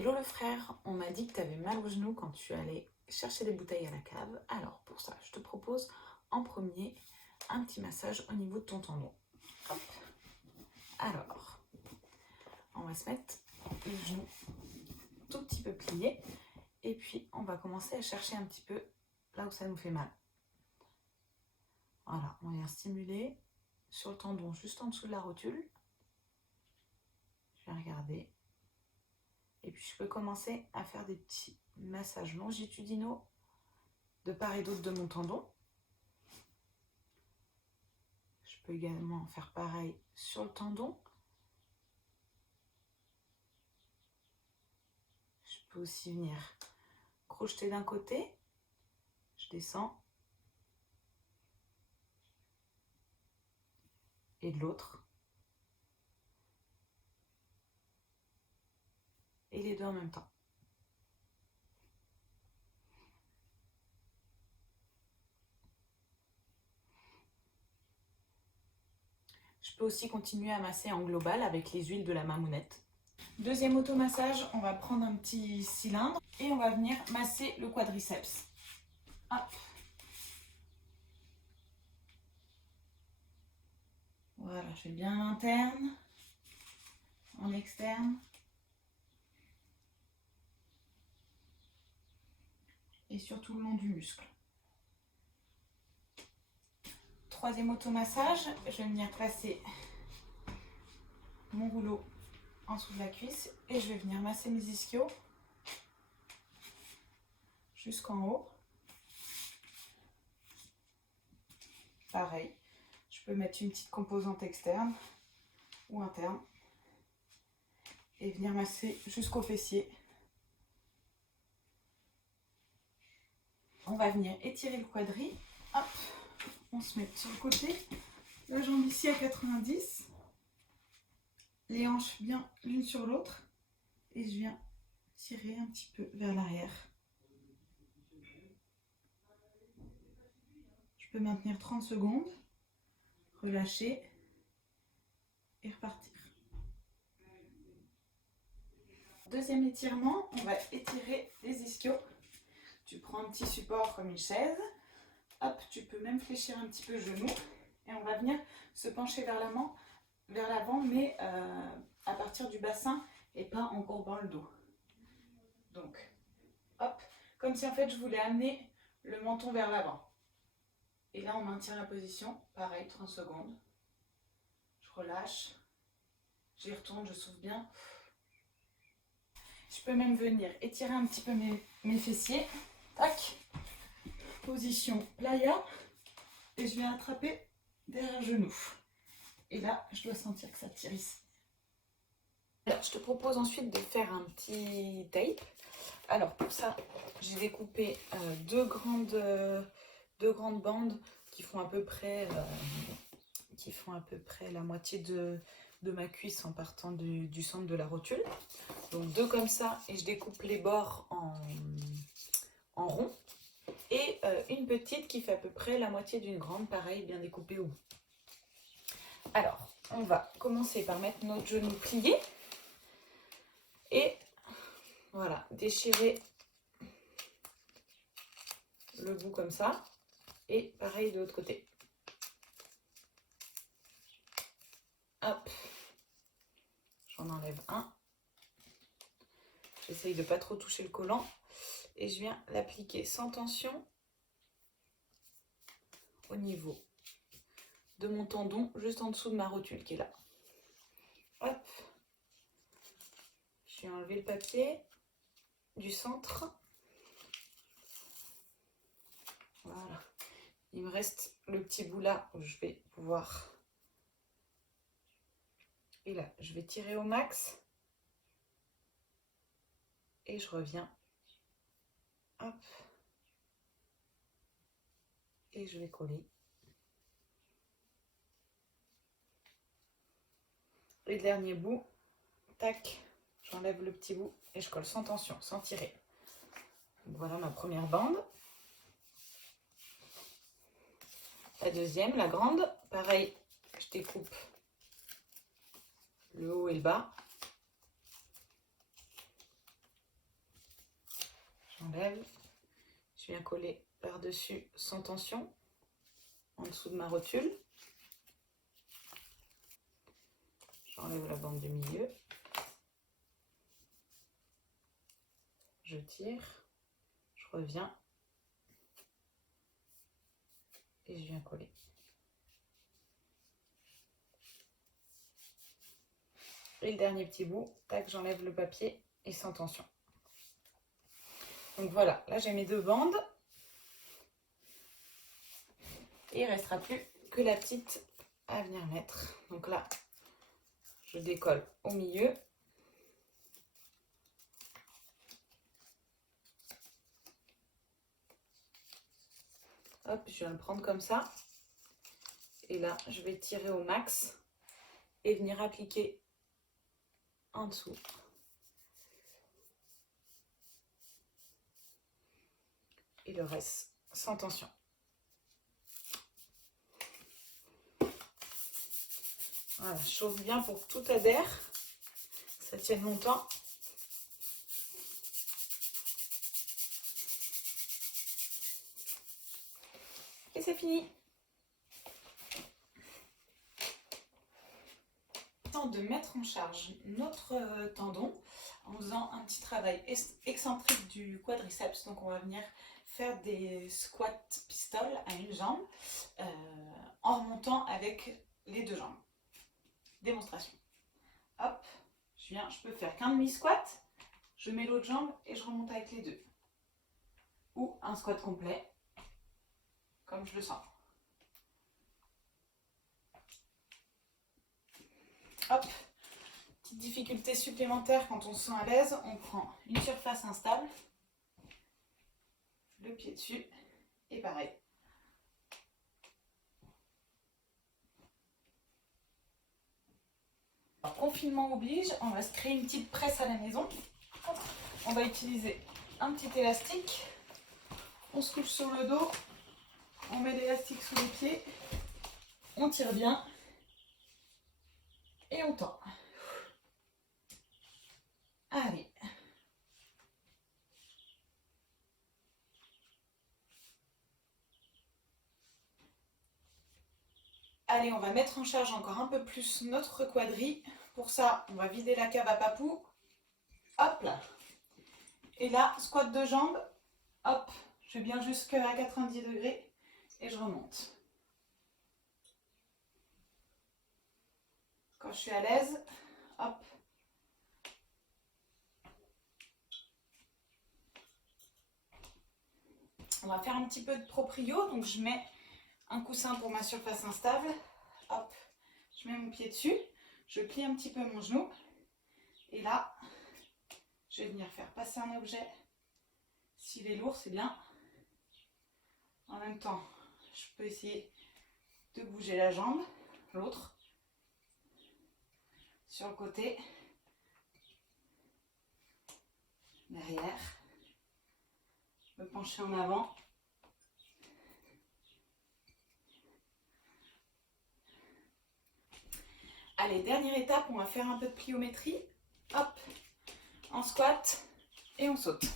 Hello le frère, on m'a dit que tu avais mal au genou quand tu allais chercher des bouteilles à la cave. Alors pour ça, je te propose en premier un petit massage au niveau de ton tendon. Hop. Alors, on va se mettre les genoux tout petit peu pliés et puis on va commencer à chercher un petit peu là où ça nous fait mal. Voilà, on vient stimuler sur le tendon juste en dessous de la rotule. Je vais regarder. Et puis je peux commencer à faire des petits massages longitudinaux de part et d'autre de mon tendon. Je peux également faire pareil sur le tendon. Je peux aussi venir crocheter d'un côté. Je descends. Et de l'autre. Et les deux en même temps. Je peux aussi continuer à masser en global avec les huiles de la mamounette. Deuxième automassage, on va prendre un petit cylindre et on va venir masser le quadriceps. Hop. Voilà, je fais bien l'interne, en externe. Et surtout le long du muscle. Troisième automassage, je vais venir placer mon rouleau en dessous de la cuisse et je vais venir masser mes ischios jusqu'en haut. Pareil, je peux mettre une petite composante externe ou interne et venir masser jusqu'au fessier. On va venir étirer le quadri. Hop, on se met sur le côté, la jambe ici à 90, les hanches bien l'une sur l'autre et je viens tirer un petit peu vers l'arrière. Je peux maintenir 30 secondes, relâcher et repartir. Deuxième étirement, on va étirer les ischios. Tu prends un petit support comme une chaise. Hop, tu peux même fléchir un petit peu le genou. Et on va venir se pencher vers l'avant, mais à partir du bassin et pas en courbant le dos. Donc, hop, comme si en fait je voulais amener le menton vers l'avant. Et là, on maintient la position. Pareil, 30 secondes. Je relâche. J'y retourne, je souffle bien. Je peux même venir étirer un petit peu mes fessiers. Tac. Position playa. Et je vais attraper derrière le genou. Et là, je dois sentir que ça tire ici. Alors, je te propose ensuite de faire un petit tape. Alors, pour ça, j'ai découpé deux grandes bandes qui font à peu près la moitié de ma cuisse en partant du centre de la rotule. Donc deux comme ça, et je découpe les bords en rond. Et une petite qui fait à peu près la moitié d'une grande, pareil, bien découpée au bout. Alors, on va commencer par mettre notre genou plié. Et voilà, déchirer le bout comme ça. Et pareil de l'autre côté. Hop, j'en enlève un. J'essaye de ne pas trop toucher le collant. Et je viens l'appliquer sans tension au niveau de mon tendon, juste en dessous de ma rotule qui est là. Hop. Je vais enlever le papier du centre. Voilà. Il me reste le petit bout là où je vais pouvoir... Et là, je vais tirer au max. Et je reviens. Hop. Et je vais coller. Et le dernier bout, tac, j'enlève le petit bout et je colle sans tension, sans tirer. Donc voilà ma première bande. La deuxième, la grande, pareil, je découpe le haut et le bas. J'enlève. Je viens coller par-dessus sans tension, en dessous de ma rotule. J'enlève la bande du milieu. Je tire, je reviens et je viens coller. Et le dernier petit bout, tac, j'enlève le papier et sans tension. Donc voilà, là j'ai mes 2 bandes. Et il ne restera plus que la petite à venir mettre. Donc là, je décolle au milieu. Hop, je viens le prendre comme ça. Et là, je vais tirer au max et venir appliquer en dessous. Et le reste sans tension. Voilà, je chauffe bien pour que tout adhère, que ça tienne longtemps. Et c'est fini. Temps de mettre en charge notre tendon en faisant un petit travail excentrique du quadriceps. Donc on va venir faire des squats pistoles à une jambe en remontant avec les 2 jambes. Démonstration. Hop, je peux faire qu'un demi-squat, je mets l'autre jambe et je remonte avec les 2. Ou un squat complet, comme je le sens. Hop, petite difficulté supplémentaire quand on se sent à l'aise, on prend une surface instable, le pied dessus, et pareil. Alors, confinement oblige, on va se créer une petite presse à la maison. On va utiliser un petit élastique, on se couche sur le dos, on met l'élastique sous les pieds, on tire bien et on tend. Allez. Allez, on va mettre en charge encore un peu plus notre quadri. Pour ça, on va vider la cave à papou. Hop là. Et là, squat de jambes. Hop, je viens jusqu'à 90 degrés et je remonte. Quand je suis à l'aise, hop. On va faire un petit peu de proprio. Donc je mets un coussin pour ma surface instable. Hop, je mets mon pied dessus. Je plie un petit peu mon genou. Et là, je vais venir faire passer un objet. S'il est lourd, c'est bien. En même temps, je peux essayer de bouger la jambe, l'autre, sur le côté, derrière, me pencher en avant. Allez, dernière étape, on va faire un peu de pliométrie. Hop, en squat et on saute.